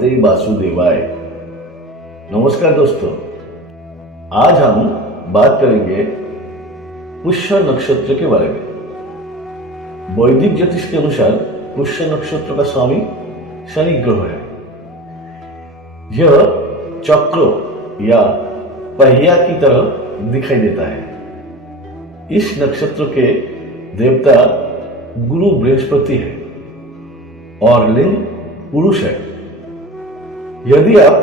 भगवते वासुदेवाय। नमस्कार दोस्तों, आज हम बात करेंगे पुष्य नक्षत्र के बारे में। वैदिक ज्योतिष के अनुसार पुष्य नक्षत्र का स्वामी शनि ग्रह है। यह चक्र या पहिया की तरह दिखाई देता है। इस नक्षत्र के देवता गुरु बृहस्पति है और लिंग पुरुष है। यदि आप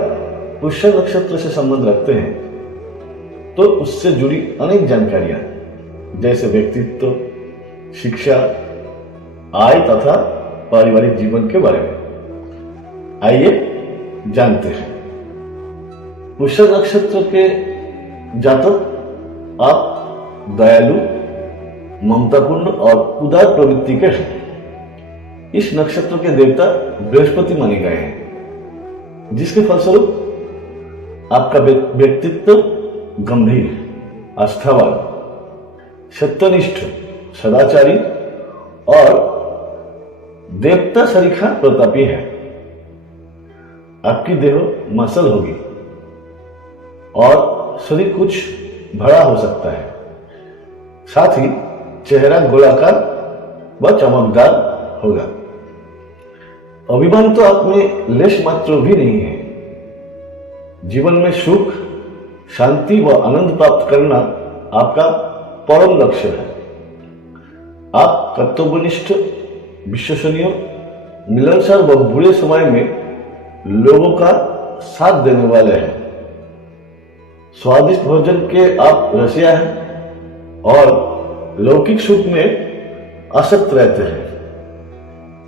पुष्य नक्षत्र से संबंध रखते हैं तो उससे जुड़ी अनेक जानकारियां जैसे व्यक्तित्व, शिक्षा, आय तथा पारिवारिक जीवन के बारे में आइए जानते हैं। पुष्य नक्षत्र के जातक आप दयालु, ममतापूर्ण और उदार प्रवृत्ति के हैं। इस नक्षत्र के देवता बृहस्पति माने गए हैं, जिसके फलस्वरूप आपका व्यक्तित्व गंभीर, आस्थावान, सत्यनिष्ठ, सदाचारी और देवता सरीखा प्रतापी है। आपकी देह मसल होगी और शरीर कुछ बड़ा हो सकता है। साथ ही चेहरा गोलाकार व चमकदार होगा। अभिमान तो आप में लेश मात्र भी नहीं है। जीवन में सुख, शांति व आनंद प्राप्त करना आपका परम लक्ष्य है। आप कर्तव्यनिष्ठ, विश्वसनीय, मिलनसार व बुरे समय में लोगों का साथ देने वाले हैं। स्वादिष्ट भोजन के आप रसिया हैं और लौकिक सुख में आसक्त रहते हैं।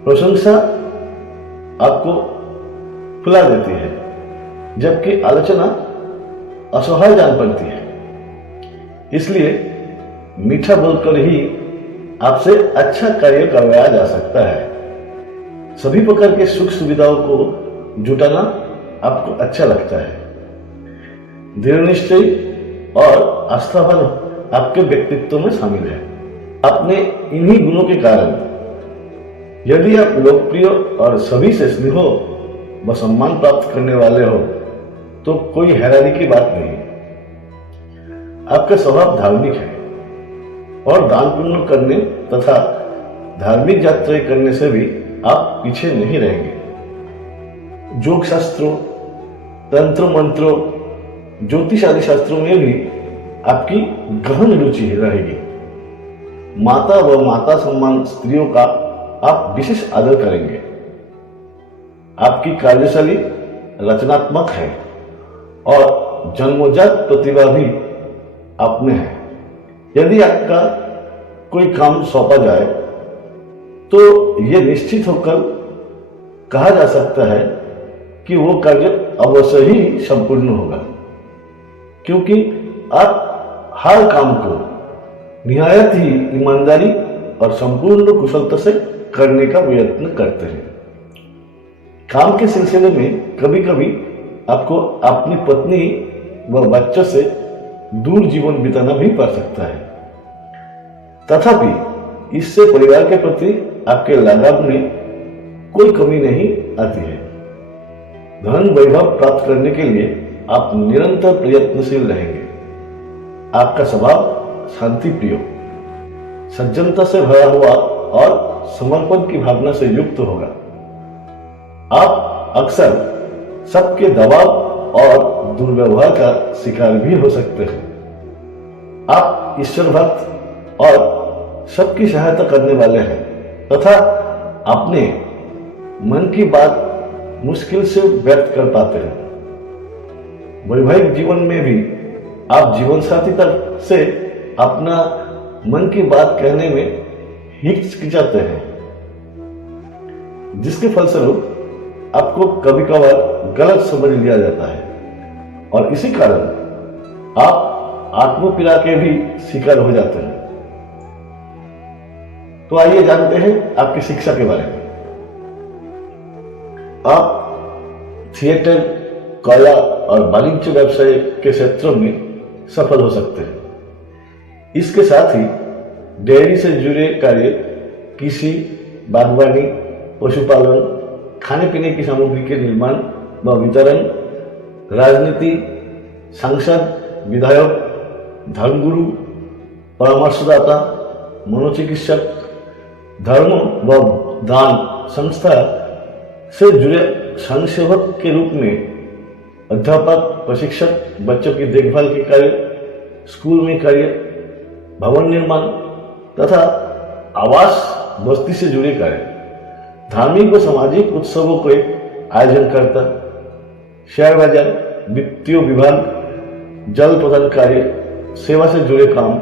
प्रशंसा आपको फुला देती है, जबकि आलोचना असहाय जान पड़ती है। इसलिए मीठा बोलकर ही आपसे अच्छा कार्य करवाया जा सकता है। सभी प्रकार के सुख सुविधाओं को जुटाना आपको अच्छा लगता है। दृढ़ निश्चय और आस्थावान आपके व्यक्तित्व में शामिल है। अपने इन्हीं गुणों के कारण यदि आप लोकप्रिय और सभी से स्नेह व सम्मान प्राप्त करने वाले हो तो कोई हैरानी की बात नहीं। आपका स्वभाव धार्मिक है और दान पुण्य करने तथा धार्मिक यात्राएं करने से भी आप पीछे नहीं रहेंगे। योग शास्त्रों, तंत्र मंत्रों, ज्योतिष आदि शास्त्रों में भी आपकी गहन रुचि रहेगी। माता व माता सम्मान स्त्रियों का आप विशेष आदर करेंगे। आपकी कार्यशैली रचनात्मक है और जन्मजात प्रतिभा भी आप में है। यदि आपका कोई काम सौंपा जाए तो यह निश्चित होकर कहा जा सकता है कि वो कार्य अवश्य ही संपूर्ण होगा, क्योंकि आप हर काम को निहायत ही ईमानदारी और संपूर्ण कुशलता से करने का प्रयत्न करते हैं। काम के सिलसिले में कभी कभी आपको अपनी पत्नी व बच्चों से दूर जीवन बिताना भी पड़ सकता है। तथापि इससे परिवार के प्रति आपके लगाव में कोई कमी नहीं आती है। धन वैभव प्राप्त करने के लिए आप निरंतर प्रयत्नशील रहेंगे। आपका स्वभाव शांति प्रिय, सज्जनता से भरा हुआ और समर्पण की भावना से युक्त होगा। आप अक्सर सबके दबाव और दुर्व्यवहार का शिकार भी हो सकते हैं। आप ईश्वर भक्त और सबकी सहायता करने वाले हैं तथा अपने मन की बात मुश्किल से व्यक्त कर पाते हैं। वैवाहिक जीवन में भी आप जीवन साथी तक से अपना मन की बात कहने में हिचकिचाते हैं, जिसके फलस्वरूप आपको कभी कभार गलत समझ लिया जाता है और इसी कारण आप आत्मपीड़ा के भी शिकार हो जाते हैं। तो आइए जानते हैं आपकी शिक्षा के बारे में। आप थिएटर, कला और वाणिज्य व्यवसाय के क्षेत्रों में सफल हो सकते हैं। इसके साथ ही डेयरी से जुड़े कार्य, कृषि, बागवानी, पशुपालन, खाने पीने की सामग्री के निर्माण व वितरण, राजनीति, सांसद, विधायक, धर्मगुरु, परामर्शदाता, मनोचिकित्सक, धर्म व दान संस्था से जुड़े संघसेवक के रूप में अध्यापक, प्रशिक्षक, बच्चों की देखभाल के कार्य, स्कूल में कार्य, भवन निर्माण तथा आवास बस्ती से जुड़े कार्य, धार्मिक व सामाजिक उत्सवों के आयोजन करता, शेयर बाजार, वित्तीय विभाग, जल प्रदान कार्य, सेवा से जुड़े काम,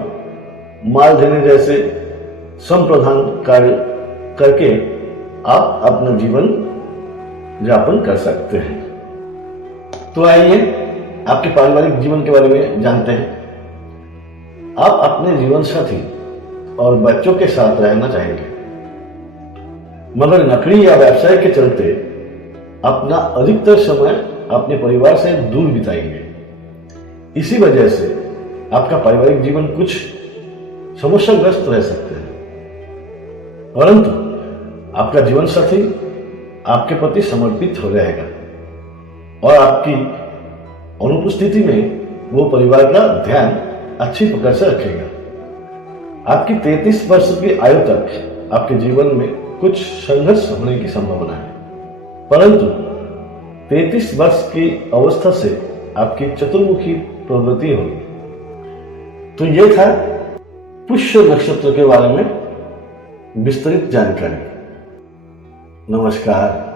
माल देने जैसे संप्रदान कार्य करके आप अपना जीवन यापन कर सकते हैं। तो आइए आपके पारिवारिक जीवन के बारे में जानते हैं। आप अपने जीवन साथी और बच्चों के साथ रहना चाहेंगे, मगर नौकरी या व्यवसाय के चलते अपना अधिकतर समय अपने परिवार से दूर बिताएंगे। इसी वजह से आपका पारिवारिक जीवन कुछ समस्याग्रस्त रह सकते हैं, परंतु आपका जीवन साथी आपके प्रति समर्पित हो रहेगा और आपकी अनुपस्थिति में वो परिवार का ध्यान अच्छी पकड़ से रखेगा। आपकी 33 वर्ष की आयु तक आपके जीवन में कुछ संघर्ष होने की संभावना है, परंतु 33 वर्ष की अवस्था से आपकी चतुर्मुखी प्रवृत्ति होगी। तो ये था पुष्य नक्षत्र के बारे में विस्तृत जानकारी। नमस्कार।